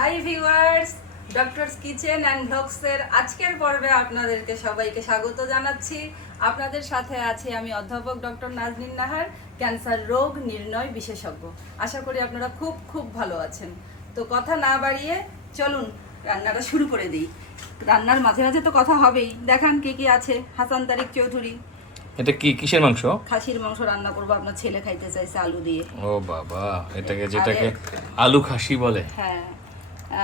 High viewers, doctor's kitchen and ব্লগসের আজকের পর্বে আপনাদেরকে সবাইকে স্বাগত জানাচ্ছি। আপনাদের সাথে আছি আমি অধ্যাপক ডক্টর নাজনীন নাহার, ক্যান্সার রোগ নির্ণয় বিশেষজ্ঞ। আশা করি আপনারা খুব খুব ভালো আছেন। তো কথা না বাড়িয়ে চলুন রান্নাটা শুরু করে দিই। রান্নার মাঝে মাঝে তো কথা হবেই। দেখান কি কি আছে। হাসান তারিক চৌধুরী। এটা কি কিসের মাংস? খাসির মাংস রান্না করবো, আপনার ছেলে খাইতে চাইছে আলু দিয়ে। ও বাবা, যেটাকে আলু খাসি বলে। হ্যাঁ,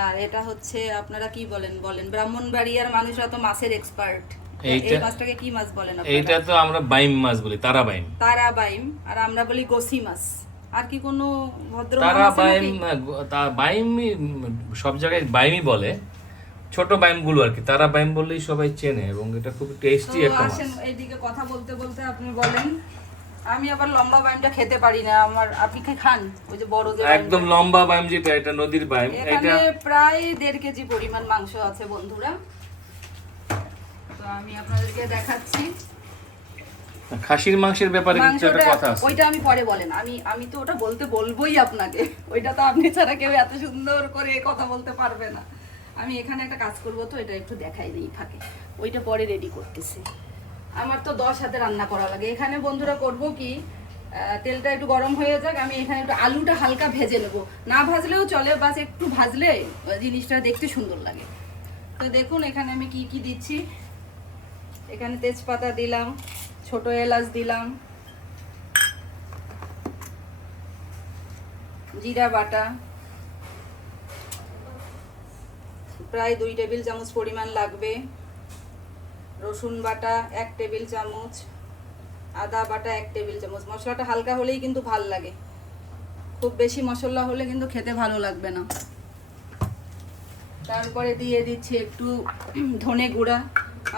আর এটা হচ্ছে আপনারা কি বলেন ব্রাহ্মণবাড়িয়ার মানুষরা তো মাছের এক্সপার্ট। এই মাছটাকে কি মাছ বলেন আপনারা? এইটা তো আমরা বাইম মাছ বলি, তারা বাইম। তারা বাইম, আর আমরা বলি গোসি মাছ। আর কি কোনো ভদ্র তারা নাম আছে বাইম, নাকি? বাইম সব জায়গায় বাইমই বলে, ছোট বাইম গুলো আর কি। তারা বাইম বললেই সবাই চেনে এবং এটা খুব টেস্টি একটা মাছ। আসেন এইদিকে কথা বলতে বলতে আপনি বলেন। আমি আবার লম্বা বাইমটা খেতে পারি না। আপনি কি খান? ওই যে বড় যে একদম লম্বা বাইম যেটা, এটা নদীর বাইম। এখানে প্রায় 1.5 কেজি পরিমাণ মাংস আছে বন্ধুরা। তো আমি আপনাদেরকে দেখাচ্ছি। খাসির মাংসের ব্যাপারে কিছু একটা কথা আছে। ওইটা আমি পরে বলেন। আমি তো ওটা বলবোই আপনাকে। ওইটা তো আপনি ছাড়া কেউ এত সুন্দর করে কথা বলতে পারবে না। আমি এখানে একটা কাজ করব, তো এটা একটু দেখাই দিই ফাঁকে। ওইটা পরে রেডি করতেছি। আমার তো 10 হাতে রান্না করা লাগে। এখানে বন্ধুরা করব কি, তেলটা একটু গরম হয়ে যাক, আমি এখানে একটু আলুটা হালকা ভেজে নেব। না ভাজলেও চলে, বাস একটু ভাজলে জিনিসটা দেখতে সুন্দর লাগে। তো দেখুন এখানে আমি কি কি দিচ্ছি। এখানে তেজপাতা দিলাম, ছোট এলাচ দিলাম, জিরা বাটা প্রায় 2 টেবিল চামচ পরিমাণ লাগবে, রসুন বাটা 1 টেবিল চামচ, আদা বাটা 1 টেবিল চামচ। মশলাটা হালকা হলেই কিন্তু ভাল লাগে, খুব বেশি মশলা হলে কিন্তু খেতে ভালো লাগবে না। তারপরে দিয়ে দিচ্ছি একটু ধনে গুঁড়া।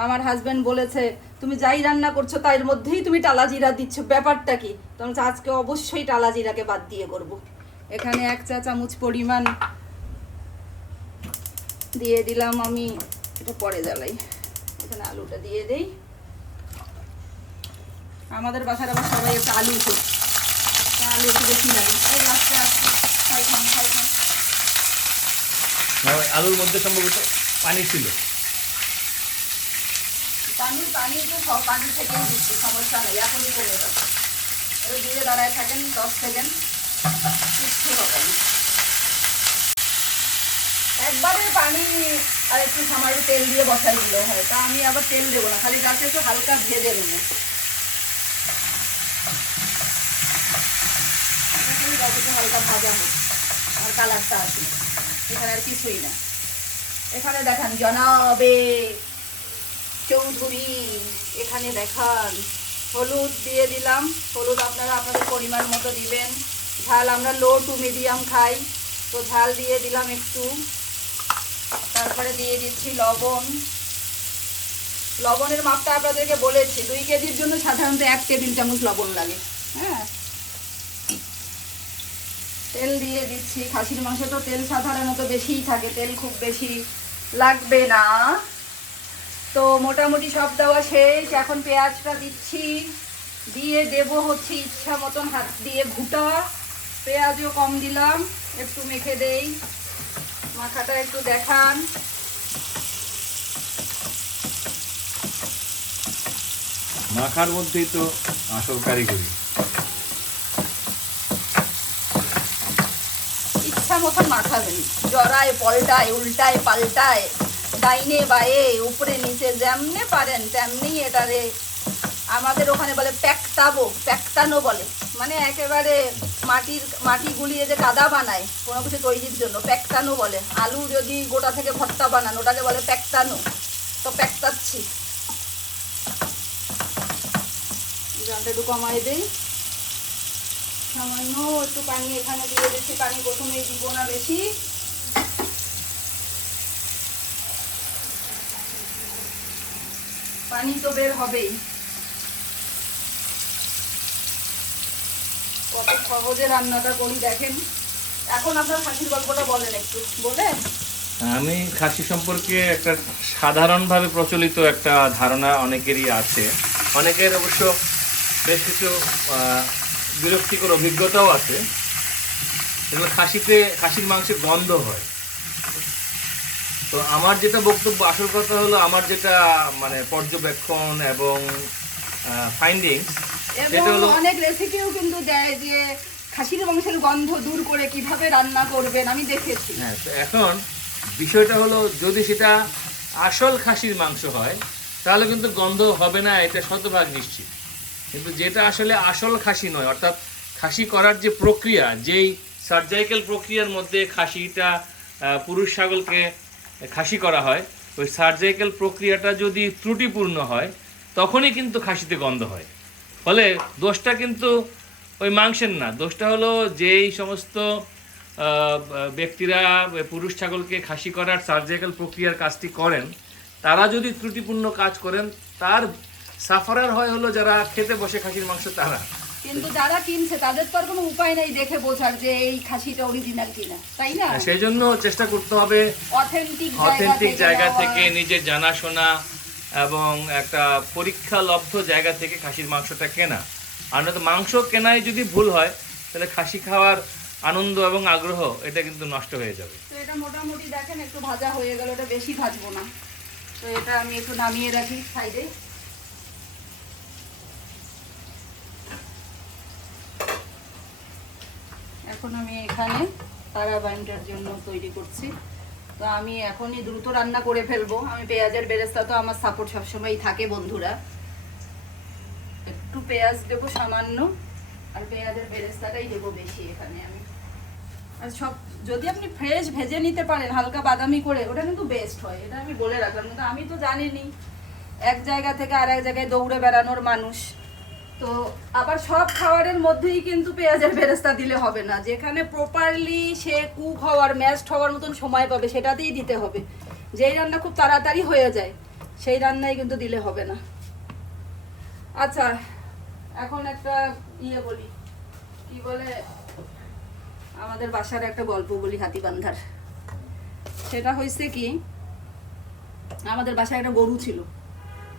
আমার হাজবেন্ড বলেছে তুমি যাই রান্না করছো তার মধ্যেই তুমি টালা জিরা দিচ্ছ, ব্যাপারটা কি? তখন আজকে অবশ্যই টালা জিরাকে বাদ দিয়ে করব। এখানে 1 চা চামচ পরিমাণ দিয়ে দিলাম আমি। এটা পরে জ্বালাই। এখানে আলুটা দিয়ে দেই। আমাদের বাসার আবার সবাই একটা আলু খায়, আলু একটু বেশি লাগে। এই আস্তে আস্তে খাই খান। আলুর মধ্যে সম্ভবত পানি ছিল। পানি তো সব পানি থেকেই দিচ্ছি, সমস্যা নেই। এখনই কমে যাবে। এবার দূরে দাঁড়ায় থাকেন 10 সেকেন্ড, কিচ্ছু হবে না। একবারে পানি আর একটু সামান্য তেল দিয়ে বসাই দিলেও হয়। তা আমি আবার তেল দেবো না, খালি গাছে একটু হালকা ভেজে নেবো। হালকা ভাজা হোক আর কালারটা আসে, এখানে আর কিছুই না। এখানে দেখান জনাবে চৌধুরী, এখানে দেখান হলুদ দিয়ে দিলাম। হলুদ আপনারা আপনাদের পরিমাণ মতো দিবেন। ঝাল আমরা লো টু মিডিয়াম খাই, তো ঝাল দিয়ে দিলাম একটু। তারপরে দিয়ে দিচ্ছি লবণ। লবণের মাপটা আপনাদেরকে বলেছি, 2 কেজির জন্য সাধারণত 1 টেবিল চামচ লবণ লাগে। হ্যাঁ, তেল দিয়ে দিচ্ছি। খাসির মাংস তো তেল সাধারণত বেশিই থাকে, তেল খুব বেশি লাগবে না। তো মোটামুটি সব দেওয়া শেষ। এখন পেঁয়াজটা দিচ্ছি, দিয়ে দেব হচ্ছে ইচ্ছা মতন হাত দিয়ে ঘুটা। পেঁয়াজও কম দিলাম, একটু মেখে দেই। মাখাটা একটু দেখান। মাখার মধ্যেই তো আসল কারিগরি। ইচ্ছা মতন মাখাবেন, জড়ায় পল্টায় উল্টায় পাল্টায়, ডাইনে বায়ে উপরে নিচে যেমনে পারেন তেমনি এটারে আমাদের ওখানে বলে প্যাকটানো বলে। মানে একেবারে মাটি গুলিয়ে যে কাদা বানায় কোনো কিছু তৈরির জন্য, প্যাকটানো বলে। আলু যদি গোটা থেকে ভর্তা বানান ওটাকে বলে প্যাকটানো। তো প্যাকটাচ্ছি। জানটা একটু কমাই দিই, সামান্য একটু পানি এখানে দিয়ে দিচ্ছি। পানি প্রথমেই দিব না বেশি। পানি তো বের হবেই। কত সহজে রান্নাটা করি দেখেন। এখন আপনার খাসির গল্পটা বলেন একটু, বলেন। আমি খাসি সম্পর্কে একটা সাধারণভাবে প্রচলিত একটা ধারণা অনেকেরই আছে, অনেকের অবশ্য বেশ কিছু বিরক্তিকর অভিজ্ঞতাও আছে। এগুলো খাসির মাংসের গন্ধ হয়। তো আমার যেটা বক্তব্য, আসল কথা হলো আমার যেটা মানে পর্যবেক্ষণ এবং ফাইন্ডিংস, সেটা এবং হলো অনেক রেসিপিও কিন্তু দেয় যে খাসির মাংসের গন্ধ দূর করে কিভাবে রান্না করবেন, আমি দেখেছি। হ্যাঁ। তো এখন বিষয়টা হলো, যদি সেটা আসল খাসির মাংস হয় তাহলে কিন্তু গন্ধ হবে না, এটা শতভাগ নিশ্চিত। কিন্তু যেটা আসলে আসল খাসি নয়, অর্থাৎ খাসি করার যে প্রক্রিয়া, যেই সার্জাইকেল প্রক্রিয়ার মধ্যে খাসিটা পুরুষ ছাগলকে খাসি করা হয়, ওই সার্জাইকেল প্রক্রিয়াটা যদি ত্রুটিপূর্ণ হয় তখনই কিন্তু খাসিতে গন্ধ হয়। ফলে দোষটা কিন্তু ওই মাংসের না, দোষটা হলো যেই সমস্ত ব্যক্তিরা পুরুষ ছাগলকে খাসি করার সার্জাইকেল প্রক্রিয়ার কাজটি করেন, তারা যদি ত্রুটিপূর্ণ কাজ করেন, তার সাফারার হয় হলো যারা খেতে বসে খাসির মাংস তারা। কিন্তু যারা কিনছে তাদের তো আর কোনো উপায় নেই দেখে বোঝার যে এই খাসিটা অরিজিনাল কিনা, তাই না? সেই জন্য চেষ্টা করতে হবে অথেন্টিক জায়গা থেকে, নিজের জানাশোনা এবং একটা পরীক্ষালব্ধ জায়গা থেকে খাসির মাংসটা কেনা। আর নয়তো মাংস কেনায় যদি ভুল হয় তাহলে খাসি খাওয়ার আনন্দ এবং আগ্রহ এটা কিন্তু নষ্ট হয়ে যাবে। তো এটা মোটামুটি দেখেন একটু ভাজা হয়ে গেল, এটা বেশি ভাজবো না। তো এটা আমি একটু নামিয়ে রাখি সাইডে। এখন আমি এখানে তারা বাইন্ডার জন্য তৈরি করছি। তো আমি এখনই দ্রুত রান্না করে ফেলবো। আমি পেঁয়াজের বেরেস্তা তো আমার সাপোর্ট সবসময় থাকে বন্ধুরা। একটু পেঁয়াজ দেবো সামান্য, আর পেঁয়াজের বেরেস্তাটাই দেবো বেশি এখানে আমি। আর সব যদি আপনি ফ্রেশ ভেজে নিতে পারেন হালকা বাদামি করে, ওটা কিন্তু বেস্ট হয়, এটা আমি বলে রাখলাম। কিন্তু আমি তো জানিনি, এক জায়গা থেকে আর এক জায়গায় দৌড়ে বেড়ানোর মানুষ। তো আবার সব খাবারের মধ্যেই কিন্তু পেঁয়াজের বেরেস্তা দিলে হবে না, যেখানে প্রপারলি সে কুক হওয়ার ম্যাশড হওয়ার মতন সময় পাবে সেটাতেই দিতে হবে। যেই রান্না খুব তাড়াতাড়ি হয়ে যায় সেই রান্নাই কিন্তু দিলে হবে না। আচ্ছা, এখন একটা বলি, কি বলে, আমাদের বাসার একটা গল্প বলি হাতিবান্ধার। সেটা হয়েছে কি, আমাদের বাসায় একটা গরু ছিল।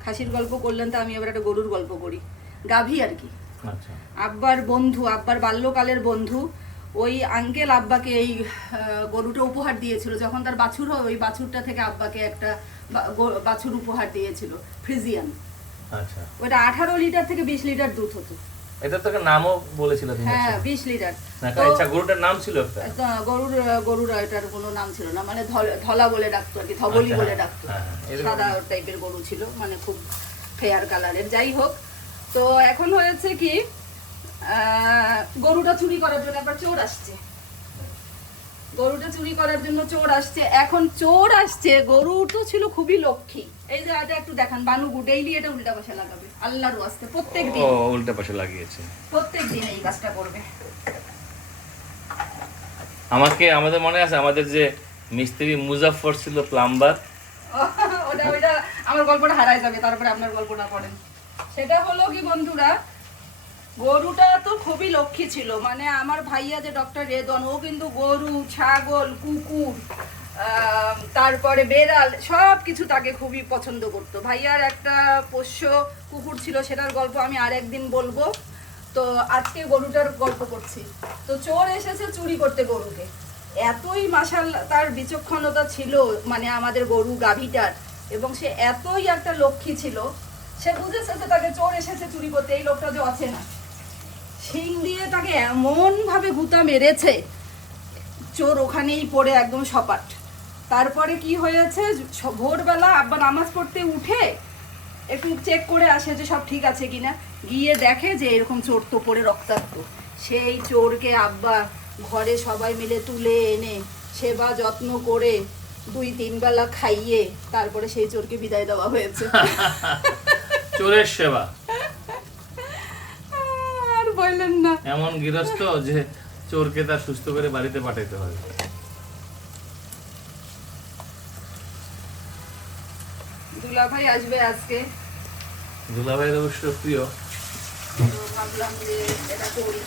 খাসির গল্প করলেন তো আমি আবার একটা গরুর গল্প করি, গাভী আর কি। আচ্ছা। আব্বার বন্ধু, আব্বার বাল্যকালের বন্ধু, ওই আঙ্কেল আব্বাকে এই গরুটা উপহার দিয়েছিল। যখন তার বাছুর হয়, ওই বাছুরটা থেকে আব্বাকে একটা বাছুর উপহার দিয়েছিল, ফ্রিজিয়ান। আচ্ছা। ওটা 18 লিটার থেকে 20 লিটার দুধ হতো। এটা তো একটা নামও বলেছিল তুমি। হ্যাঁ, 20 লিটার। আচ্ছা, গরুটার নাম ছিল একটা? গরুর এটার কোনো নাম ছিল না, মানে ধলা বলে ডাকতো আর কি, ধবলি বলে ডাকতো। সাদা টাইপের গরু ছিল, মানে খুব ফেয়ার কালারের। যাই হোক, তো এখন হয়েছে কি, গরুটা চুরি করার জন্য একবার চোর আসছে। গরুটা চুরি করার জন্য চোর আসছে। এখন চোর আসছে, গরু তো ছিল খুবই লক্ষ্মী। এই যে এটা একটু দেখান, বানুগু ডেইলি এটা উল্টা পাশে লাগাবে আল্লাহর ওয়াস্তে, প্রত্যেকদিন। ও, উল্টা পাশে লাগিয়েছে, প্রত্যেকদিন এই কাজটা করবে। আমাদের মনে আছে, আমাদের যে মিস্ত্রি মুজাফফর ছিল, প্লাম্বার। ওটা আমার গল্পটা হারায় যাবে, তারপরে আপনার গল্পটা পড়েন। সেটা হলো কি বন্ধুরা, গরুটা তো খুবই লক্ষ্মী ছিল। মানে আমার ভাইয়া যে ডক্টর রেদন, ও কিন্তু গরু, ছাগল, কুকুর, তারপরে বেড়াল, সব কিছু তাকে খুবই পছন্দ করতো। ভাইয়ার একটা পোষ্য কুকুর ছিল, সেটার গল্প আমি আর একদিন বলবো। তো আজকে গরুটার গল্প করছি। তো চোর এসেছে চুরি করতে গরুকে। এতই মাশাআল্লাহ তার বিচক্ষণতা ছিল, মানে আমাদের গরু গাভীটার, এবং সে এতই একটা লক্ষ্মী ছিল, সে বুঝেছে যে তাকে চোর এসেছে চুরি করতে, এই লোকটা যে আছে না, শিং দিয়ে তাকে এমন ভাবে গুতা মেরেছে, চোর ওখানেই পড়ে একদম সপাট। তারপরে কি হয়েছে, ভোরবেলা আব্বা নামাজ পড়তে উঠে একটু চেক করে আসে যে সব ঠিক আছে কিনা, গিয়ে দেখে যে এরকম চোর তো পড়ে রক্তাক্ত। সেই চোরকে আব্বা ঘরে সবাই মিলে তুলে এনে সেবা যত্ন করে 2-3 বেলা খাইয়ে তারপরে সেই চোরকে বিদায় দেওয়া হয়েছে। চোরের সেবা আর বললেন না, এমন গৃহস্থ যে চোরকে তার সুস্থ করে বাড়িতে পাঠাইতে হয়। দুলাভাই আসবে আজকে, দুলাভাইয়ের অবশ্য প্রিয়। তো ভাবলাম যে এটা করি।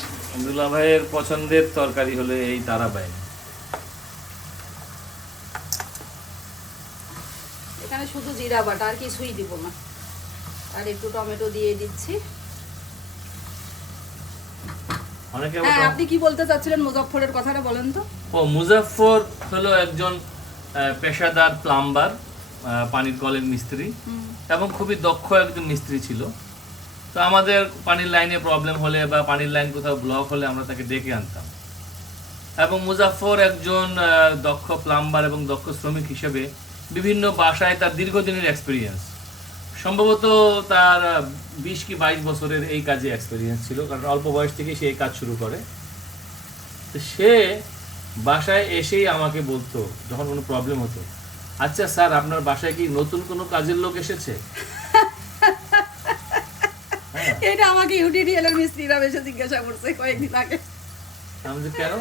দুলাভাইয়ের পছন্দের তরকারি হলো এই তারাবাই। এখানে শুধু জিরা বাটা, আর কিছুই দিব না। আর একটু টমেটো দিয়ে দিচ্ছি। অনেকে হ্যাঁ, আপনি কি বলতে চাচ্ছিলেন মুজাফফরের কথাটা বলেন তো। মুজাফফর হলো একজন পেশাদার প্লাম্বার, পানির কলের মিস্ত্রি হুম। এবং খুবই দক্ষ একজন মিস্ত্রি ছিল। তো আমাদের পানির লাইনে প্রবলেম হলে বা পানির লাইন কোথাও ব্লক হলে আমরা তাকে ডেকে আনতাম। এবং মুজাফফর একজন দক্ষ প্লাম্বার এবং দক্ষ শ্রমিক হিসেবে বিভিন্ন বাসায় তার দীর্ঘদিনের এক্সপিরিয়েন্স, সম্ভবত তার 20 কি 22 বছরের এই কাজে এক্সপিরিয়েন্স ছিল, কারণ অল্প বয়স থেকে সে এই কাজ শুরু করে। তো সে বাসায় এসেই আমাকে বলতো যখন কোনো প্রবলেম হতো, আচ্ছা স্যার আপনার বাসায় কি নতুন কোনো কাজের লোক এসেছে? এটা আমাকে ইউটিডিএল-এর মিস্ত্রিরা এসে জিজ্ঞাসা করছে কয়েকদিন আগে। আমি যে কেন?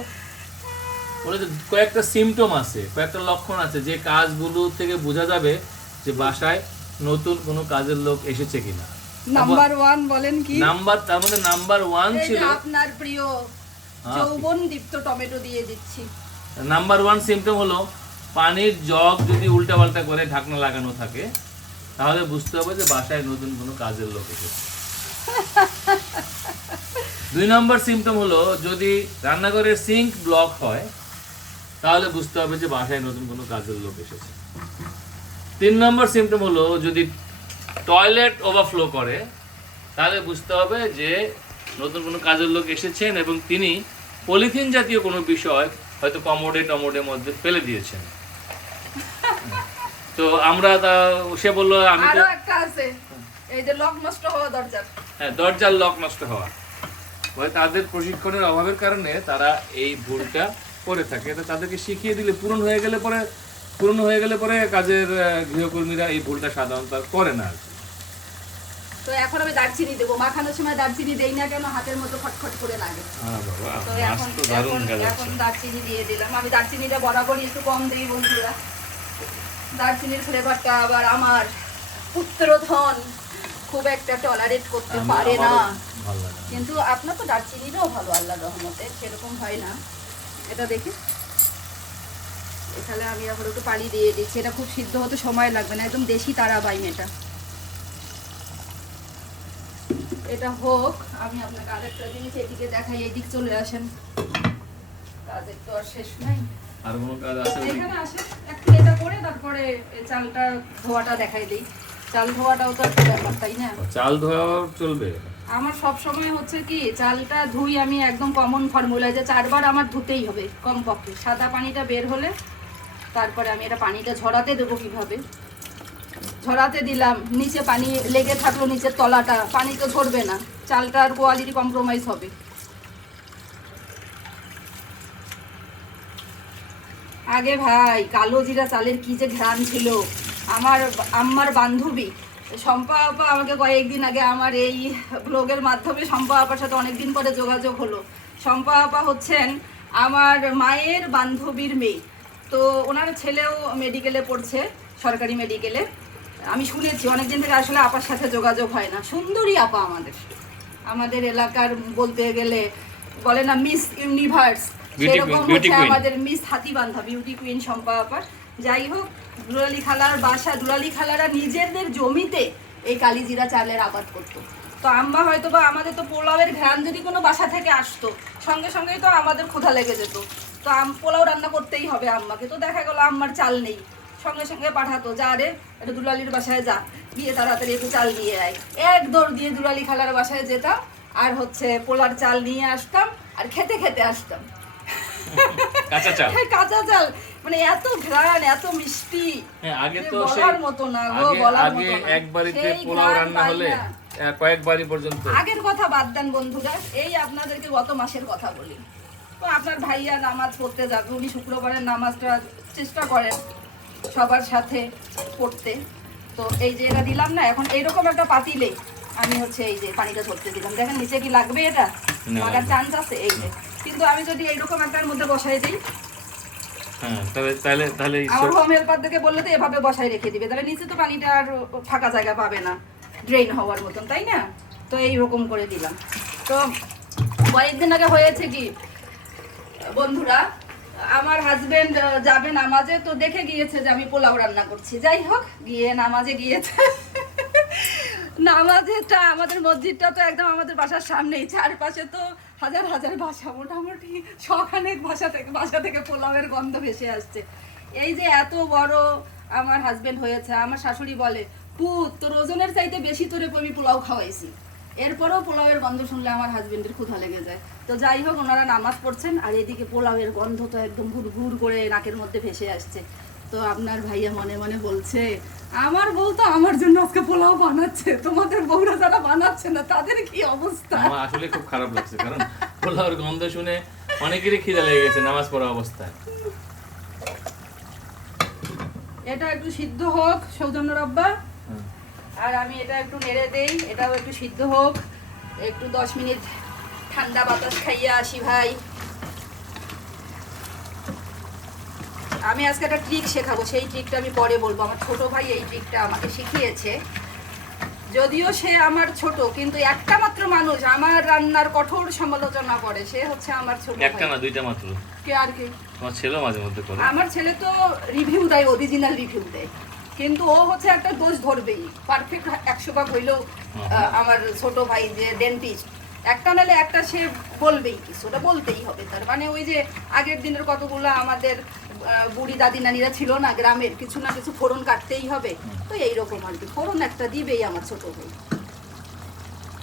বলে যে কয়েকটা সিমটম আছে, কয়েকটা লক্ষণ আছে যে কাজগুলো থেকে বোঝা যাবে যে বাসায় নতুন কোনো কাজের লোক এসেছে কিনা। নাম্বার 1 বলেন কি? তার মধ্যে নাম্বার 1 এই যে ছিল আপনার প্রিয় যৌবন দীপ্ত টমেটো দিয়ে দিচ্ছি। নাম্বার 1 সিমটম হলো পানির জগ যদি উল্টাপাল্টা করে ঢাকনা লাগানো থাকে তাহলে বুঝতে হবে যে বাসায় নতুন কোনো কাজের লোক এসেছে। 2 নম্বর সিমটম হলো যদি রান্নাঘরের সিঙ্ক ব্লক হয় তাহলে বুঝতে হবে যে বাসায় নতুন কোনো কাজের লোক এসেছে। 3 নম্বর সিমটম হলো যদি টয়লেট ওভারফ্লো করে তাহলে বুঝতে হবে যে নতুন কোনো কাজের লোক এসেছেন এবং তিনি পলিথিন জাতীয় কোনো বিষয় হয়তো টমোডের মধ্যে ফেলে দিয়েছেন। তো আমরা সে বললো আমি তো আরো একটা আছে, এই যে লক নষ্ট হওয়া দরজার। হ্যাঁ, দরজার লক নষ্ট হওয়া, তাদের প্রশিক্ষণের অভাবের কারণে তারা এই ভুলটা করে থাকে। তো তাদেরকে শিখিয়ে দিলে পূরণ হয়ে গেলে পরে কাজের গৃহকর্মীরা এই ভুলটা সাধারণত আর করে না। তো এখন আমি দারচিনি দেবো, মাখানোর সময় দারচিনি দেই না কেন, হাতের মতো খটখট করে লাগে। তো এখন দারচিনি দিয়ে দিলাম। আমি দারচিনিটা বরাবরই একটু কম দিই বন্ধুরা, দারচিনির ফ্লেভারটা আবার আমার পুত্রধন খুব একটা টলারেট করতে পারে না, কিন্তু আপনার তো দারচিনিটাও ভালো আল্লাহর রহমতে, সেরকম হয় না। এটা দেখি, এখানে আমি এখন একটু পানি দিয়ে দিচ্ছি, এটা খুব সিদ্ধ হতে সময় লাগবে না, একদম দেশি তারা বাইম এটা হোক। আমি আপনাকে আরেকটা জিনিস এদিকে দেখাই, এদিক চলে আসেন, কাজের তো আর শেষ নাই। আর কোনো কাজ আছে? এখানে আসেন, একটু এটা করে তারপরে চালটা ধোয়াটা দেখাই দিই। চাল ধোয়াটাও তো একটা ব্যাপার, তাই না? চাল ধোয়া চলবে? আমার সব সময় হচ্ছে কি, চালটা ধুই আমি একদম কমন ফর্মুলা, যে 4 বার আমার ধুতেই হবে কমপক্ষে। সাদা পানিটা বের হলে তারপরে আমি এটা পানিটা ঝরাতে দেবো। কিভাবে ঝরাতে দিলাম, নিচে পানি লেগে থাকলো, নিচের তলাটা পানি তো ঝরবে না, চালটার কোয়ালিটি কম্প্রোমাইজ হবে। আগে ভাই কালো জিরা চালের কি যে ঘ্রাণ ছিল। আমার আম্মার বান্ধবী শম্পা আপা আমাকে কয়েকদিন আগে, আমার এই ব্লগের মাধ্যমে শম্পা আপার সাথে অনেকদিন পরে যোগাযোগ হলো। শম্পা আপা হচ্ছেন আমার মায়ের বান্ধবীর মেয়ে, তো ওনার ছেলেও মেডিকেলে পড়ছে, সরকারি মেডিকেলে। আমি শুনেছি অনেকদিন থেকে, আসলে আপার সাথে যোগাযোগ হয় না। সুন্দরী আপা, আমাদের এলাকার বলতে গেলে বলে না মিস ইউনিভার্স, সেরকম হচ্ছে আমাদের miss Hatibandha, beauty queen Shampa আপা। যাই হোক, দুলালি খালার বাসা, দুলালি খালারা নিজেদের জমিতে এই কালিজিরা চালের আবাদ করতো। তো আম্মা হয়তো বা, আমাদের তো পোলাওয়ের ঘ্রাণ যদি কোনো বাসা থেকে আসতো সঙ্গে সঙ্গেই তো আমাদের ক্ষুধা লেগে যেত। তো পোলাও রান্না করতেই হবে আম্মাকে। তো দেখা গেল আম্মার চাল নেই, সঙ্গে সঙ্গে পাঠাতো, যা রে এটা দুলালির বাসায় যা, গিয়ে তাড়াতাড়ি একটু চাল নিয়ে আয়। এক দৌড় দিয়ে দুলালি খালার বাসায় যেতাম, আর হচ্ছে পোলার চাল নিয়ে আসতাম, আর খেতে খেতে আসতাম। কাঁচা চাল, মানে এত ঘ্রাণ, এত মিষ্টি, আগে তো বলার মতো না গো, বলার মতো না। একবারিতে পোলাও রান্না হলে কয়েকবারই পর্যন্ত। আগের কথা বাদ দেন বন্ধুরা, এই আপনাদেরকে গত মাসের কথা বলি। তো আপনার ভাইয়া নামাজ পড়তে যাবে, উনি শুক্রবারের নামাজটা চেষ্টা করেন সবার সাথে পড়তে। তো এই যে এটা দিলাম না, এখন এইরকম একটা পাতিলে আমি হচ্ছে এই যে পানিটা ধরতে দিলাম। দেখেন নিচে কি লাগবে, এটা লাগার চান্স আছে এই যে। কিন্তু আমি যদি এইরকম একটার মধ্যে বসাই দিই, তাহলে আমার হোম হেল্পার থেকে বললে তো এভাবে বসাই রেখে দিবে, তাহলে নিচে তো পানিটা আর ফাঁকা জায়গা পাবে না ড্রেন হওয়ার মতন, তাই না? তো এইরকম করে দিলাম। তো কয়েকদিন আগে হয়েছে কি বন্ধুরা, আমার হাজবেন্ড যাবে নামাজে, তো দেখে গিয়েছে যে আমি পোলাও রান্না করছি। যাই হোক, গিয়ে নামাজে গিয়েছে। নামাজেটা, আমাদের মসজিদটা তো একদম আমাদের বাসার সামনেই, চারপাশে তো হাজার হাজার বাসা, মোটামুটি 100 খানেক বাসা থেকে পোলাওয়ের গন্ধ ভেসে আসছে। এই যে এত বড় আমার হাজবেন্ড হয়েছে, আমার শাশুড়ি বলে পুত তোর ওজনের চাইতে বেশি তোরে আমি পোলাও খাওয়াইছি, এরপরেও পোলাওয়ের গন্ধ শুনলে আমার হাজবেন্ডের ক্ষুধা লেগে যায়। তো যাই হোক, ওনারা নামাজ পড়ছেন আর এদিকে পোলাওয়ের গন্ধ তো একদম ঘুর ঘুর করে নাকের মধ্যে ভেসে আসছে। তো আপনার ভাইয়া মনে মনে বলছে আমার বউ তো আমার জন্য আজকে পোলাও বানাচ্ছে, তোমাদের বউরা যারা বানাচ্ছে না তাদের কি অবস্থা। আমার আসলে খুব খারাপ লাগছে, কারণ পোলাওর গন্ধ শুনে অনেকেরই খিদে লেগে গেছে নামাজ পড়া অবস্থায়। এটা একটু সিদ্ধ হোক সৌজন্যর আব্বা, আর আমি এটা একটু নেড়ে দেই, এটাও একটু সিদ্ধ হোক, একটু 10 মিনিট ঠান্ডা বাতাস খাইয়ে আসি ভাই। আমি আজকে একটা ট্রিক শেখাবো, সেই ট্রিকটা আমি পরে বলবো। আমার ছোট ভাই এই ট্রিকটা আমাকে শিখিয়েছে। যদিও সে আমার ছোট, কিন্তু একটা মাত্র মানুষ আমার রান্নার কঠোর সমালোচনা করে, সে হচ্ছে আমার ছোট ভাই। একটা না দুইটা মাত্র। কে আর কে? তোমার ছেলেও মাঝে মধ্যে করে। আমার ছেলে তো রিভিউ দেয়, অরিজিনাল রিভিউ দেয়, কিন্তু ও হচ্ছে একটা দোষ ধরবেই। পারফেক্ট 100 ভাগ হইলেও আমার ছোট ভাই যে ডেন্টিস্ট, একটা নালে একটা সে বলবেই, কিছু ওটা বলতেই হবে তার। মানে ওই যে আগের দিনের কতগুলো আমাদের বুড়ি দাদি নানিরা ছিল না গ্রামের, কিছু না কিছু ফোড়ন কাটতেই হবে, তো এইরকম আর কি, ফোড়ন একটা দিবেই আমার ছোট ভাই।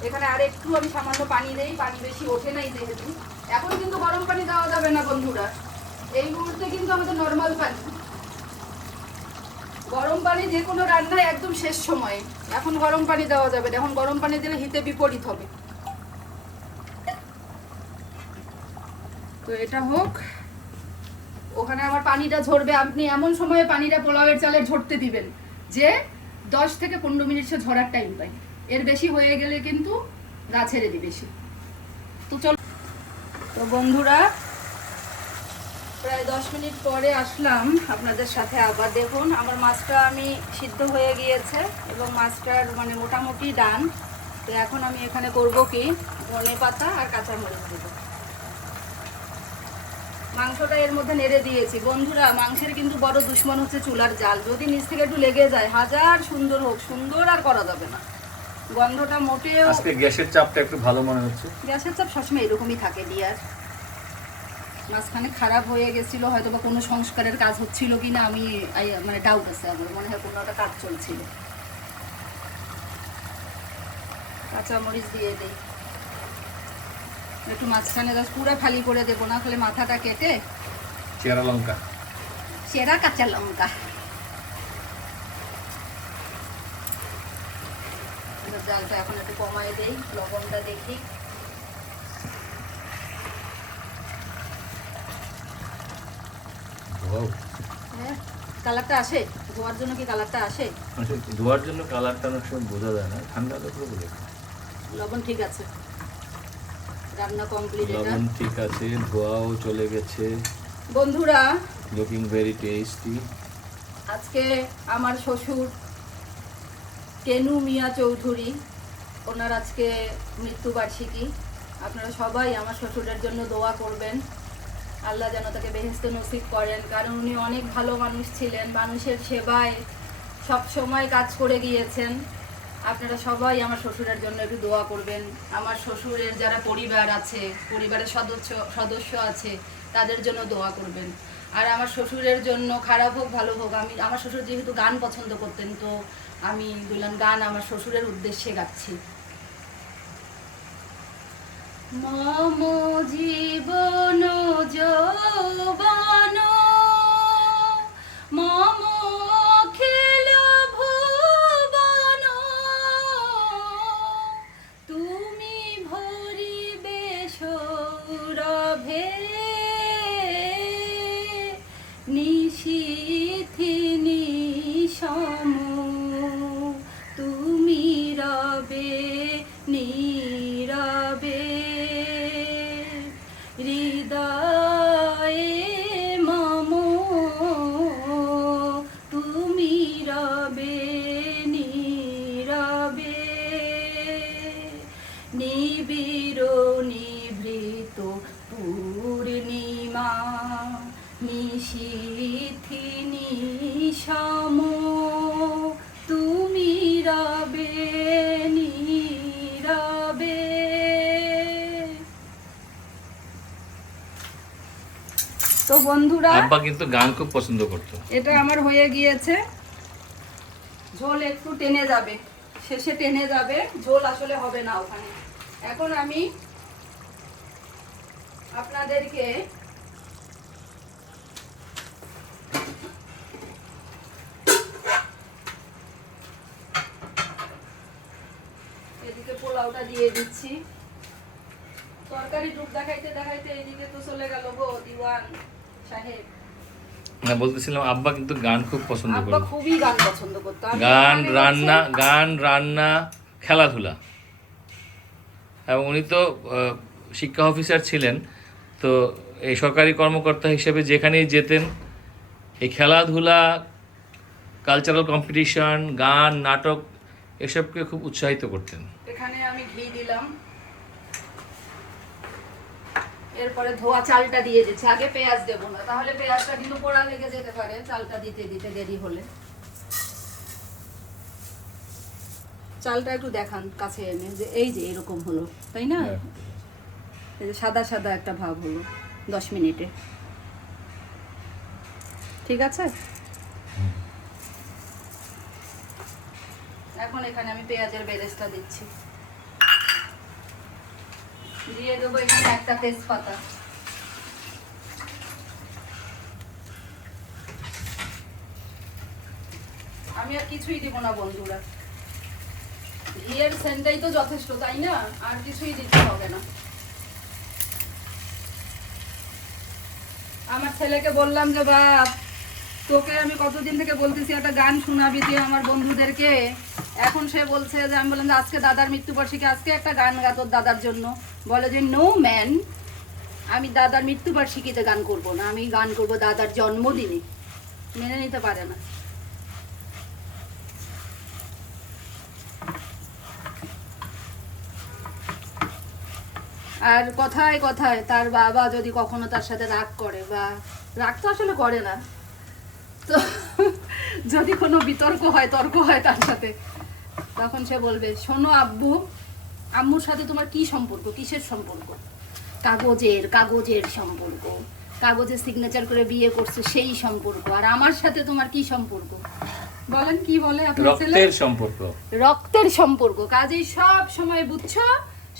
এখানে আর একটু আমি সামান্য পানি দেই, পানি বেশি ওঠে নাই যেহেতু। এখন কিন্তু গরম পানি দেওয়া যাবে না বন্ধুরা, এই মুহূর্তে কিন্তু আমাদের নর্মাল পানি। গরম পানি যে কোনো রান্নায় একদম শেষ সময়ে, এখন গরম পানি দেওয়া যাবে না, এখন গরম পানি দিলে হিতে বিপরীত হবে। তো এটা হোক, ওখানে আমার পানিটা ঝরবে। আপনি এমন সময়ে পানিটা পোলাওয়ের চালের ঝরতে দিবেন যে 10 থেকে 15 মিনিট সে ঝরার টাইম পায়, এর বেশি হয়ে গেলে কিন্তু গা ছেড়ে দিবে সে। তো চল, তো বন্ধুরা প্রায় 10 মিনিট পরে আসলাম আপনাদের সাথে আবার। দেখুন আমার মাছটা আমি সিদ্ধ হয়ে গিয়েছে এবং মাছটার মানে মোটামুটি ডান। তো এখন আমি এখানে করব কি, ধনে পাতা আর কাঁচামরিচ দেব। মাংসটা এর মধ্যে নেড়ে দিয়েছি। বন্ধুরা মাংসের কিন্তু বড় দুশ্মন হচ্ছে চুলার জাল, যদি নিচ থেকে একটু লেগে যায় হাজার সুন্দর হোক, সুন্দর আর করা যাবে না। গন্ধটা মোটেও, আজকে গ্যাসের চাপটা একটু ভালো মনে হচ্ছে। গ্যাসের চাপ সবসময় এরকমই থাকে ডিয়ার। মাঝখানে খারাপ হয়ে গেছিল, হয়তো বা কোনো সংস্কারের কাজ হচ্ছিল কিনা, আমি মানে ডাউট আছে, আমার মনে হয় কোনো একটা কাজ চলছিল। কাঁচামরিচ দিয়ে দিই একটু মাঝখানে, জাস্ট পুরো খালি করে দেবো না, খালি মাথাটা কেটে। চেরা লঙ্কা, সেরা কাঁচা লঙ্কা। জালটা এখন একটু কমায় দেই, লবণটা দেখি। হ্যাঁ, কালারটা আসে ধোয়ার জন্য, কি কালারটা আসে? ধোয়ার জন্য কালারটা অনেক সময় বোঝা যায় না, ঠান্ডা হলে পুরো বোঝা যায়। লবণ ঠিক আছে, রান্না কমপ্লিট। লবণ ঠিক আছে, ধোয়াও চলে গেছে। বন্ধুরা লুকিং ভেরি টেস্টি। আজকে আমার শ্বশুর কেনু মিয়া চৌধুরী, ওনার আজকে মৃত্যুবার্ষিকী। আপনারা সবাই আমার শ্বশুরের জন্য দোয়া করবেন, আল্লাহ যেন তাকে বেহেশত নসিব করেন, কারণ উনি অনেক ভালো মানুষ ছিলেন, মানুষের সেবায় সব সময় কাজ করে গিয়েছেন। আপনারা সবাই আমার শ্বশুরের জন্য একটু দোয়া করবেন। আমার শ্বশুরের যারা পরিবার আছে, পরিবারের সদস্য আছে, তাদের জন্য দোয়া করবেন। আর আমার শ্বশুরের জন্য খারাপ হোক ভালো হোক, আমার শ্বশুর যেহেতু গান পছন্দ করতেন, তো আমি দুলান গান আমার শ্বশুরের উদ্দেশ্যে গাচ্ছি। মম জীবন যৌবন মম খেল ভুবন, তুমি ভরিবে সৌরভে নিশীথি নিশম, তুমি রবে নীরবে হৃদয়ে মম, তুমি রবে নীরবে নিবিড় নিভৃত পূর্ণিমা নিশীথি নিশম, তুমি রবে নীরবে। তো বন্ধুরা আব্বা কিন্তু গান খুব পছন্দ করতো। এটা আমার হয়ে গিয়েছে, ঝোল একটু টেনে যাবে, শেষে টেনে যাবে, ঝোল আসলে হবে না ওখানে। এখন আমি আপনাদেরকে এদিকে পোলাওটা দিয়ে দিচ্ছি। তরকারি ডুব দেখাইতে দেখাইতে এদিকে তো চলে গেল গো দিওয়ান সাহেব। না, বলতেছিলাম আব্বা কিন্তু গান খুব পছন্দ আব্বা করতো। খুবই গান পছন্দ করতো। আমি গান এখানে রান্না খেলাধুলা। এবং উনি তো শিক্ষা অফিসার ছিলেন, তো এই সরকারি কর্মকর্তা হিসেবে যেখানেই যেতেন এই খেলাধুলা, কালচারাল কম্পিটিশন, গান, নাটক এসবকে খুব উৎসাহিত করতেন। এখানে আমি ঘি দিলাম, এরপরে ধোয়া চালটা দিয়ে দিচ্ছি। আগে পেঁয়াজ দেবো না, তাহলে পেঁয়াজটা কিন্তু পোড়া লেগে যেতে পারে চালটা দিতে দিতে দেরি হলে। চালটা একটু দেখান কাছে এনে, যে এই যে এরকম হলো, তাই না? এই যে সাদা সাদা একটা ভাব হলো 10 মিনিটে, ঠিক আছে। এখন এখানে আমি পেঁয়াজের বেরেস্তা দিচ্ছি, দিয়ে দেবো এখানে একটা তেজপাতা, আমি আর কিছুই দিব না বন্ধুরা, ঘিয়ের সেন্টটাই তো যথেষ্ট, তাই না? আর কিছুই দিতে হবে না। আমার ছেলেকে বললাম যে বাপ, তোকে আমি কতদিন থেকে বলতেছি একটা গান শোনাবি তুই আমার বন্ধুদেরকে, এখন সে বলছে যে, আমি বললাম যে আজকে দাদার মৃত্যুবার্ষিকী, আজকে একটা গান গা তোর দাদার জন্য। বলে যে নো ম্যান, আমি দাদার মৃত্যুবার্ষিকীতে গান করব না, আমি গান করব দাদার জন্মদিনে। মেনে নিতে পারে না। আর কথায় কথায় তার বাবা যদি কখনো তার সাথে রাগ করে, বা রাগ তো আসলে করে না, তো যদি কোনো বিতর্ক হয়, তর্ক হয় তার সাথে, তখন সে বলবে, শোনো আব্বু, আম্মুর সাথে তোমার কি সম্পর্ক, কিসের সম্পর্ক? কাগজের সম্পর্ক, কাগজে সিগনেচার করে বিয়ে করছে সেই সম্পর্ক। আর আমার সাথে তোমার কি সম্পর্ক? বলেন কি বলে আপনার ছেলে? রক্তের সম্পর্ক। রক্তের সম্পর্ক। কাজেই সব সময় বুঝছো,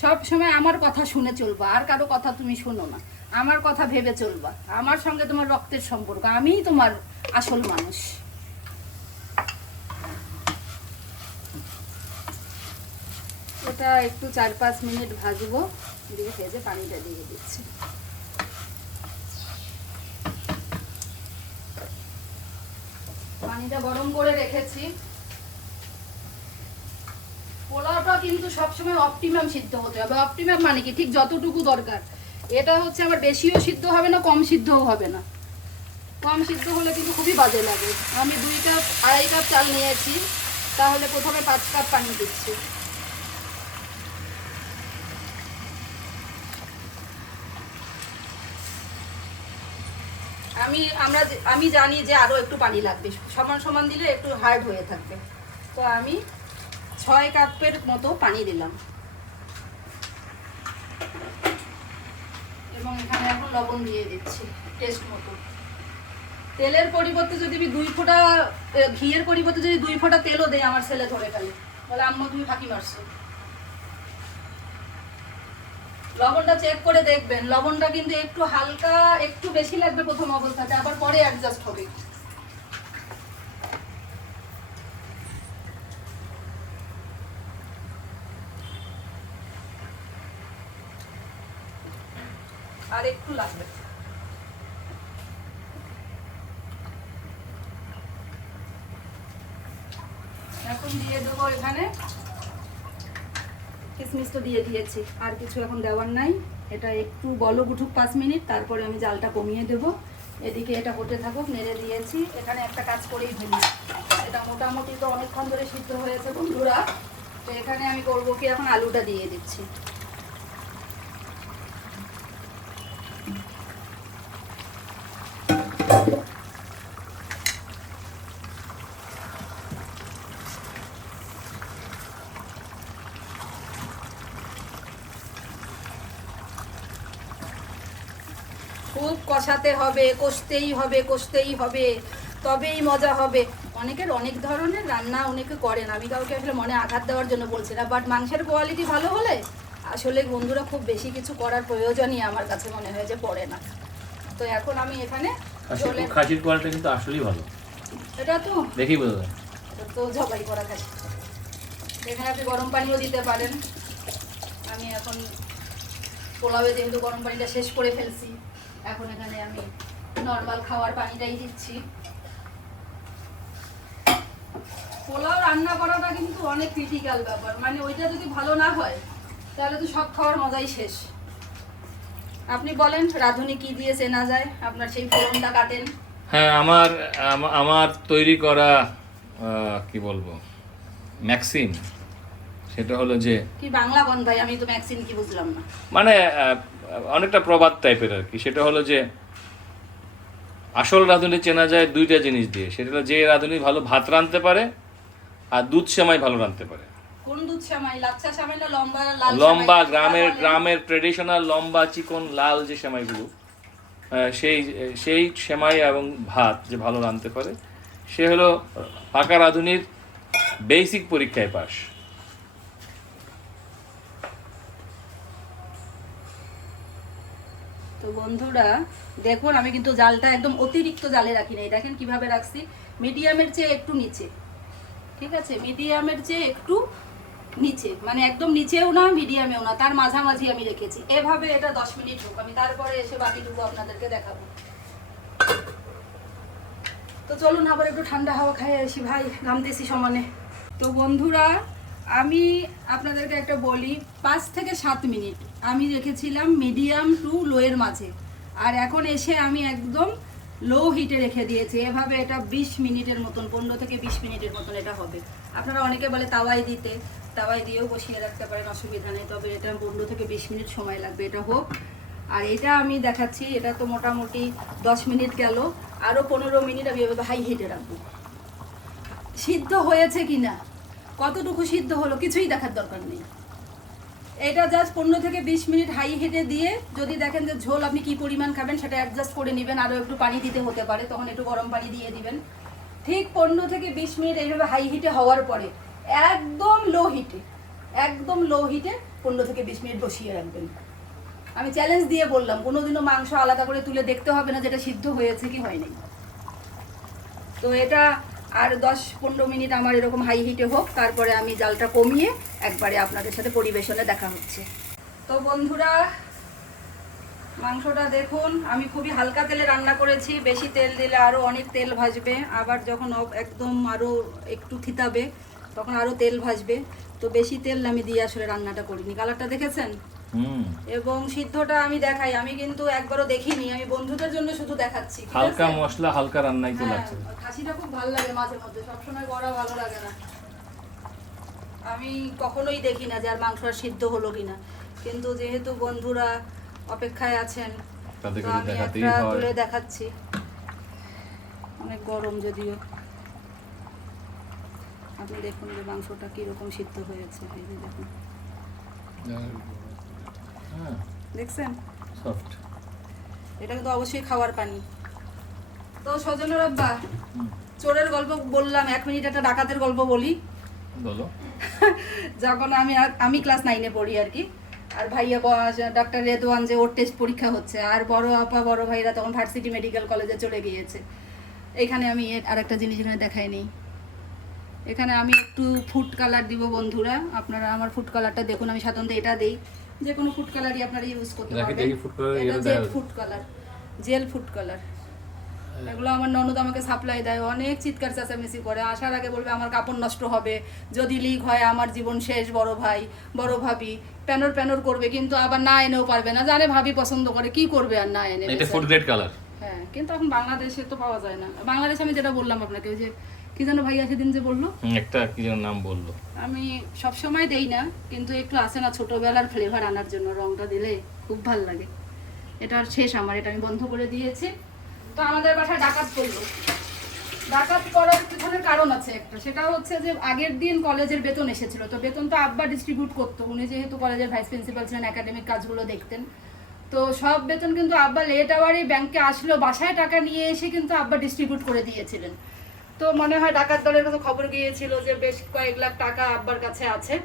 সব সময় আমার কথা শুনে চলবা, আর কারো কথা তুমি শোনো না, আমার কথা ভেবে চলবা। আমার সঙ্গে তোমার রক্তের সম্পর্ক, আমিই তোমার আসল মানুষ। এটা একটু 4-5 মিনিট ভাজবো, দিয়ে ভেজে পানিটা দিয়ে দিচ্ছি। পানিটা গরম করে রেখেছি। পোলাওটা কিন্তু সবসময় অপটিমাম সিদ্ধ হতে হবে। অপটিমাম মানে কি, ঠিক যতটুকু দরকার। এটা হচ্ছে আবার বেশিও সিদ্ধ হবে না, কম সিদ্ধও হবে না। কম সিদ্ধ হলে কিন্তু খুবই বাজে লাগে। আমি 2 কাপ 2.5 কাপ চাল নিয়েছি, তাহলে প্রথমে 5 কাপ পানি দিচ্ছি। আমি জানি যে আরো একটু পানি লাগবে, সমান সমান দিলে একটু হার্ড হয়ে থাকবে। তো আমি 6 কাপের মতো পানি দিলাম, এবং এখানে এখন লবণ দিয়ে দিচ্ছি টেস্ট মতো। তেলের পরিবর্তে যদি আমি 2 ফোঁটা, ঘিয়ের পরিবর্তে যদি 2 ফোঁটা তেলও দেয়, আমার ছেলে ধরে ফেলে, বলে আম্মু তুমি ফাঁকি মারছো। লবণটা চেক করে দেখবেন, লবণটা কিন্তু একটু হালকা, একটু বেশি লাগবে প্রথম অবস্থাতে, আবার পরে অ্যাডজাস্ট হবে। আর একটু লাগবে। এখন দিয়ে দেবো এখানে কিশমিশ, তো দিয়ে দিয়েছি, আর কিছু এখন দেওয়ার নাই। এটা একটু বলক উঠুক 5 মিনিট, তারপরে আমি জালটা কমিয়ে দেব। এদিকে এটা হতে থাকুক, নেড়ে দিয়েছি। এখানে একটা কাজ করেই ফেলি, এটা মোটামুটি তো অনেকক্ষণ ধরে সিদ্ধ হয়েছে বন্ধুরা। তো এখানে আমি করবো কি, এখন আলুটা দিয়ে দিচ্ছি। খুব কষাতে হবে, কষতেই হবে, তবেই মজা হবে। অনেকের অনেক ধরনের রান্না অনেকে করেন, আমি কাউকে আসলে মনে আঘাত দেওয়ার জন্য বলছি না, বাট মাংসের কোয়ালিটি ভালো হলে আসলে বন্ধুরা খুব বেশি কিছু করার প্রয়োজনই আমার কাছে মনে হয় যে পড়ে না। তো এখন আমি এখানে খাসির কোয়ালিটি কিন্তু আসলেই ভালো, এটা তো দেখি বোঝা যায়। তো জবাই করা খাসি, এখানে আপনি গরম পানিও দিতে পারেন। আমি এখন পোলাওয়ে যেহেতু গরম পানিটা শেষ করে ফেলছি, এখন এখানে আমি নর্মাল খাওয়ার পানিটাই দিচ্ছি। পোলাও রান্না করাটা কিন্তু অনেক ক্রিটিক্যাল ব্যাপার, মানে ওইটা যদি ভালো না হয় তাহলে তো সব খাওয়ার মজাই শেষ। আপনি বলেন রাঁধুনি কি দিয়ে চেনা যায়, আপনার সেই ফোড়নটা কাটেন। হ্যাঁ, আমার তৈরি করা কি বলবো ম্যাক্সিম, সেটা হলো যে কি বাংলা বন ভাই, আমি তো ম্যাক্সিম কি বুঝলাম না। মানে অনেকটা প্রবাদ টাইপের আর কি। সেটা হলো যে আসল রাঁধুনি চেনা যায় দুইটা জিনিস দিয়ে। সেটা হলো যে রাঁধুনি ভালো ভাত রাঁধতে পারে আর দুধ সেমাই ভালো রাঁধতে পারে। কোন দুধ সেমাই, লাচ্ছা সেমাই না লম্বা লাল লম্বা সেমাই? গ্রামের ট্রেডিশনাল লম্বা চিকন লাল যে সেমাইগুলো, সেই সেমাই এবং ভাত যে ভালো রাঁধতে পারে সে হলো পাকা রাঁধুনির বেসিক পরীক্ষায় পাস। তো বন্ধুরা দেখুন, আমি কিন্তু জালটা একদম অতিরিক্ত জালে রাখি নাই, দেখেন কিভাবে রাখছি, মিডিয়ামের চেয়ে একটু নিচে, ঠিক আছে, মিডিয়ামের চেয়ে একটু নিচে, মানে একদম নিচেও না মিডিয়ামেও না, তার মাঝামাঝি আমি রেখেছি। এভাবে এটা 10 মিনিট হোক, আমি তারপরে এসে বাকিটুকু আপনাদেরকে দেখাবো। তো চলুন আবার একটু ঠান্ডা হাওয়া খাই আসি ভাই, ঘামতেছি সমানে। তো বন্ধুরা আমি আপনাদেরকে একটা বলি, 5 থেকে 7 মিনিট আমি রেখেছিলাম মিডিয়াম টু লোয়ের মাঝে, আর এখন এসে আমি একদম লো হিটে রেখে দিয়েছি। এভাবে এটা 20 মিনিটের মতন, 15 থেকে 20 মিনিটের মতন এটা হবে। আপনারা অনেকে বলে তাওয়াই দিতে, তাওয়াই দিয়েও বসিয়ে রাখতে পারেন, অসুবিধা নেই, তবে এটা 15 থেকে 20 মিনিট সময় লাগবে এটা হোক। আর এটা আমি দেখাচ্ছি, এটা তো মোটামুটি 10 মিনিট গেল, আরও 15 মিনিট আমি এভাবে হাই হিটে রাখবো। সিদ্ধ হয়েছে কিনা, কতটুকু সিদ্ধ হলো কিছুই দেখার দরকার নেই, এটা জাস্ট 15 থেকে 20 মিনিট হাই হিটে দিয়ে যদি দেখেন যে ঝোল আপনি কি পরিমাণ খাবেন সেটা অ্যাডজাস্ট করে নেবেন, আরও একটু পানি দিতে হতে পারে, তখন একটু গরম পানি দিয়ে দিবেন। ঠিক 15 থেকে 20 মিনিট এইভাবে হাই হিটে হওয়ার পরে একদম লো হিটে 15 থেকে 20 মিনিট বসিয়ে রাখবেন। আমি চ্যালেঞ্জ দিয়ে বললাম, কোনোদিনও মাংস আলাদা করে তুলে দেখতে হবে না যেটা সিদ্ধ হয়েছে কি হয়নি। তো এটা আর 10-15 মিনিট আমার এরকম হাই হিটে হোক, তারপরে আমি জালটা কমিয়ে একবারে আপনাদের সাথে পরিবেশনে দেখা হচ্ছে। তো বন্ধুরা মাংসটা দেখুন, আমি খুবই হালকা তেলে রান্না করেছি, বেশি তেল দিলে আরও অনেক তেল ভাজবে, আবার যখন একদম আরও একটু থিতাবে তখন আরও তেল ভাজবে। তো বেশি তেল আমি দিয়ে আসলে রান্নাটা করিনি। কালারটা দেখেছেন? এবং সিদ্ধটা আমি দেখাই, আমি কিন্তু একবারও দেখিনি, আমি বন্ধুদের জন্য শুধু দেখাচ্ছি। হালকা মশলা হালকা রান্নাই তো হ্যাঁ, লাগছে। খাসিটা খুব ভালো লাগে মাঝে মধ্যে, সবসময় করা ভালো লাগে না। আমি কখনোই দেখি না যে আর মাংস সিদ্ধ হলো কিনা, কিন্তু যেহেতু বন্ধুরা অপেক্ষায় আছেন তো আমি একটা তুলে দেখাচ্ছি। অনেক গরম যদিও, আপনি দেখুন যে মাংসটা কিরকম সিদ্ধ হয়েছে, এই যে দেখুন, দেখছেন সফট। এটা কিন্তু অবশ্যই খাওয়ার পানি। তো সজনের আব্বা, চোরের গল্প বললাম, 1 মিনিট একটা ডাকাতের গল্প বলি। বলো। যখন আমি ক্লাস 9-এ পড়ি আর কি, আর ভাইয়া ডাক্তার রেদওয়ান যে ওর টেস্ট পরীক্ষা হচ্ছে, আর বড় আপা বড় ভাইরা তখন ভার্সিটি মেডিকেল কলেজে চলে গিয়েছে। এখানে আমি আর একটা জিনিস এখানে দেখাই নেই, এখানে আমি একটু ফুড কালার দিব বন্ধুরা, আপনারা আমার ফুড কালারটা দেখুন। আমি সাধারণত এটা দেই, যে কোনো ফুড কালারই আপনারা ইউজ করতে পারবেন। এটা jail food colour, jail food colour, এগুলো আমার ননদ আমাকে সাপ্লাই দেয়, অনেক চিৎকার চেঁচামেচি করে, আসার আগে বলবে আমার কাপড় নষ্ট হবে, যদি লিক হয় আমার জীবন শেষ, বড় ভাই বড় ভাবি প্যানর করবে, কিন্তু আবার না এনেও পারবে না, জানে ভাবি পছন্দ করে, কি করবে আর না এনে। এটা ফুড গ্রেড কালার। হ্যাঁ, কিন্তু এখন বাংলাদেশে তো পাওয়া যায় না। বাংলাদেশে আমি যেটা বললাম আপনাকে, ওই যে কি যেন ভাইয়া সেদিন যে বললো, একটা কি যেন নাম বললো, আমি সব সময় দেই না, কিন্তু একটু আসে না ছোটবেলার ফ্লেভার আনার জন্য, রংটা দিলে খুব ভালো লাগে। এটার শেষ আমার, এটা আমি বন্ধ করে দিয়েছি। তো আমাদের বাসায় ডাকাত করলো, ডাকাত করার পিছনের কারণ আছে একটা, সেটা হচ্ছে যে আগের দিন কলেজের বেতন এসেছিল, তো বেতন তো আব্বা ডিস্ট্রিবিউট করতো, উনি যেহেতু কলেজের ভাইস প্রিন্সিপাল ছিলেন, একাডেমিক কাজগুলো দেখতেন। তো সব বেতন কিন্তু আব্বা লেট আওয়ারে ব্যাংকে আসলো, বাসায় টাকা নিয়ে এসে কিন্তু আব্বা ডিস্ট্রিবিউট করে দিয়েছিলেন। তো মনে হয় ডাকাত দলের কাছে খবর গিয়েছিল যে বেশ কয়েক লাখ টাকা আব্বার কাছে আছে।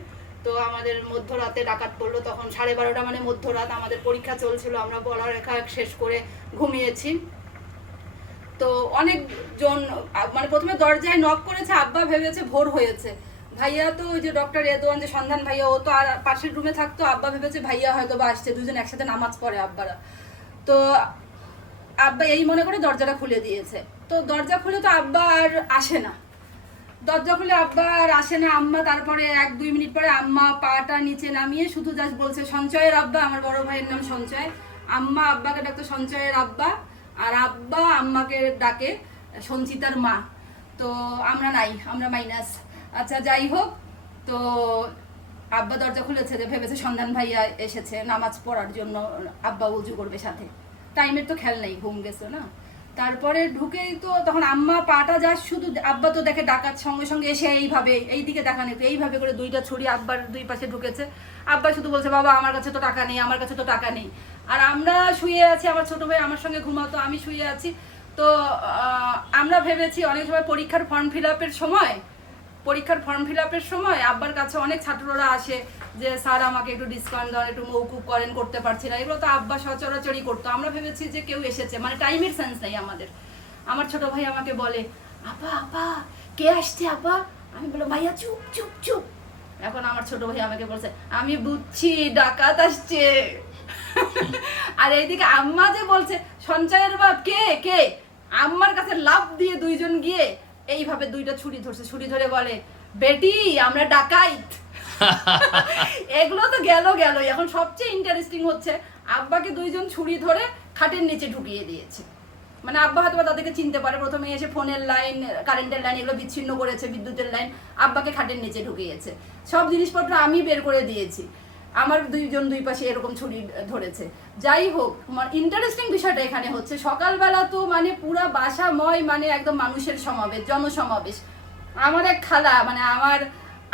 তো আমাদের মধ্যরাতে ডাকাত পড়লো, তখন 12:30 মানে মধ্যরাত, আমাদের পরীক্ষা চলছিল, আমরা পড়ালেখা শেষ করে ঘুমিয়েছি। তো অনেকজন মানে প্রথমে দরজায় নক করেছে, আব্বা ভেবেছে ভোর হয়েছে। ভাইয়া তো ওই যে ডক্টর রেদওয়ান যে সন্ধান ভাইয়া, ও তো আর পাশের রুমে থাকতো, আব্বা ভেবেছে ভাইয়া হয়তো বা আসছে, দুজন একসাথে নামাজ পড়ে আব্বারা। তো আব্বা এই মনে করে দরজাটা খুলে দিয়েছে। তো দরজা খুলে তো আব্বা আর আসে না, দরজা খুলে আব্বা আর আসে না। আম্মা তারপরে 1-2 মিনিট পরে আম্মা পাটা নিচে নামিয়ে শুধু জাস্ট বলছে সঞ্চয়ের আব্বা, আমার বড় ভাইয়ের নাম সঞ্চয়। আম্মা আব্বাকে ডাকতো সঞ্চয়ের আব্বা, আর আব্বা আম্মাকে ডাকে সঞ্চিতার মা। তো আমরা নাই, আমরা মাইনাস। আচ্ছা যাই হোক, তো আব্বা দরজা খুলেছে, যে ভেবেছে সন্ধান ভাইয়া এসেছে নামাজ পড়ার জন্য, আব্বা উজু করবে সাথে, টাইমের তো খেয়াল নেই, ঘুম গেছে না। তারপরে ঢুকেই তো তখন আম্মা পাটা যা শুধু, আব্বা তো দেখে ডাকাত সঙ্গে সঙ্গে এসে এইভাবে এইদিকে দেখানো, তো এইভাবে করে 2টা ছুরি আব্বার 2 পাশে ঢুকেছে। আব্বা শুধু বলছে বাবা আমার কাছে তো টাকা নেই, আমার কাছে তো টাকা নেই। আর আমরা শুয়ে আছি, আমার ছোট ভাই আমার সঙ্গে ঘুমাতো, আমি শুয়ে আছি। তো আমরা ভেবেছি অনেক সময় পরীক্ষার ফর্ম ফিল আপের সময় আব্বার কাছে অনেক ছাত্ররা আসে যে স্যার আমাকে একটু ডিসকাউন্ট দেন, একটু মৌকুব করেন, করতে পারছি না, এগুলো তো আব্বা সচরাচরই করতো। আমরা ভেবেছি যে কেউ এসেছে, মানে টাইমের সেন্স নেই আমাদের। আমার ছোট ভাই আমাকে বলে আপা আপা কে আসছে আপা, আমি বললাম ভাইয়া চুপ চুপ চুপ। এখন আমার ছোট ভাই আমাকে বলছে আমি বুঝছি ডাকাত আসছে। আর এইদিকে আম্মা যে বলছে সঞ্চয়ের বাপ কে কে, আম্মার কাছে লাফ দিয়ে 2জন গিয়ে এইভাবে 2টা ছুরি ধরছে, ছুরি ধরে বলে বেটি আমরা ডাকাইত। এগুলো তো গেল। এখন সবচেয়ে ইন্টারেস্টিং হচ্ছে আব্বাকে 2জন ছুরি ধরে খাটের নিচে ঢুকিয়ে দিয়েছে। মানে আব্বা হয়তো তাদেরকে চিনতে পারে, প্রথমে এসে ফোনের লাইন, কারেন্টের লাইন এগুলো বিচ্ছিন্ন করেছে, বিদ্যুতের লাইন, আব্বাকে খাটের নিচে ঢুকিয়েছে। সব জিনিসপত্র আমি বের করে দিয়েছি, আমার 2জন 2 পাশে এরকম ছুরি ধরেছে। যাই হোক, ইন্টারেস্টিং বিষয়টা এখানে হচ্ছে সকালবেলা তো মানে পুরা বাসাময় মানে একদম মানুষের সমাবেশ, জনসমাবেশ। আমার এক খালা মানে আমার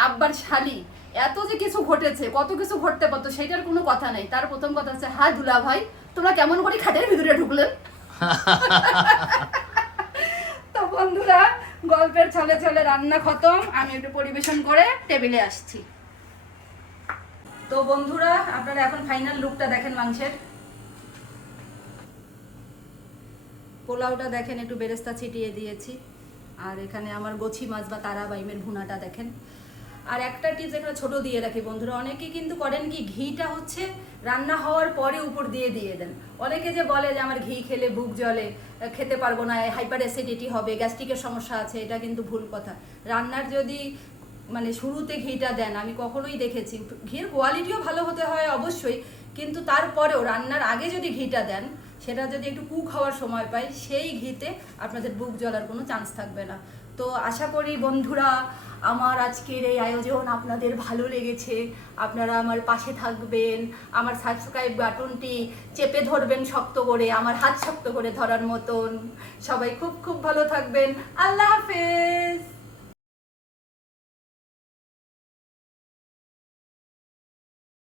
আব্বার শালি, এত যে কিছু ঘটেছে, কত কিছু ঘটতে পারতো সেটার কোনো কথা নাই। তার প্রথম কথা হচ্ছে হ্যাঁ দুলা ভাই তোমরা কেমন করে খাটের ভিতরে ঢুকলেন। তো বন্ধুরা গল্পের ছলে ছলে রান্না খতম, আমি একটু পরিবেশন করে টেবিলে আসছি। তো বন্ধুরা আপনারা এখন ফাইনাল লুকটা দেখেন মাংসের। পোলাওটা দেখেন একটু বেরেস্তা ছিটিয়ে দিয়েছি, আর এখানে আমার গোছি মাছ বা তারা বাইমের ভুনাটা দেখেন। আর একটা টিপস এখানে ছোট দিয়ে রাখি বন্ধুরা, অনেকে কিন্তু করেন কি ঘিটা হচ্ছে রান্না হওয়ার পরে উপর দিয়ে দেন। অনেকে যে বলে যে আমার ঘি খেলে বুক জ্বলে, খেতে পারবো না, হাইপার অ্যাসিডিটি হবে, গ্যাস্ট্রিকের সমস্যা আছে, এটা কিন্তু ভুল কথা। রান্নার যদি মানে শুরুতে ঘিটা দেন, আমি কখনোই দেখেছি ঘির কোয়ালিটিও ভালো হতে হয় অবশ্যই, কিন্তু তারপরেও রান্নার আগে যদি ঘিটা দেন, সেটা যদি একটু কুক হওয়ার সময় পাই, সেই ঘিতে আপনাদের বুক জ্বলার কোনো চান্স থাকবে না। তো আশা করি বন্ধুরা আমার আজকের এই আয়োজন আপনাদের ভালো লেগেছে, আপনারা আমার পাশে থাকবেন, আমার সাবস্ক্রাইব বাটনটি চেপে ধরবেন শক্ত করে, আমার হাত শক্ত করে ধরার মতন। সবাই খুব খুব ভালো থাকবেন। আল্লাহ হাফেজ।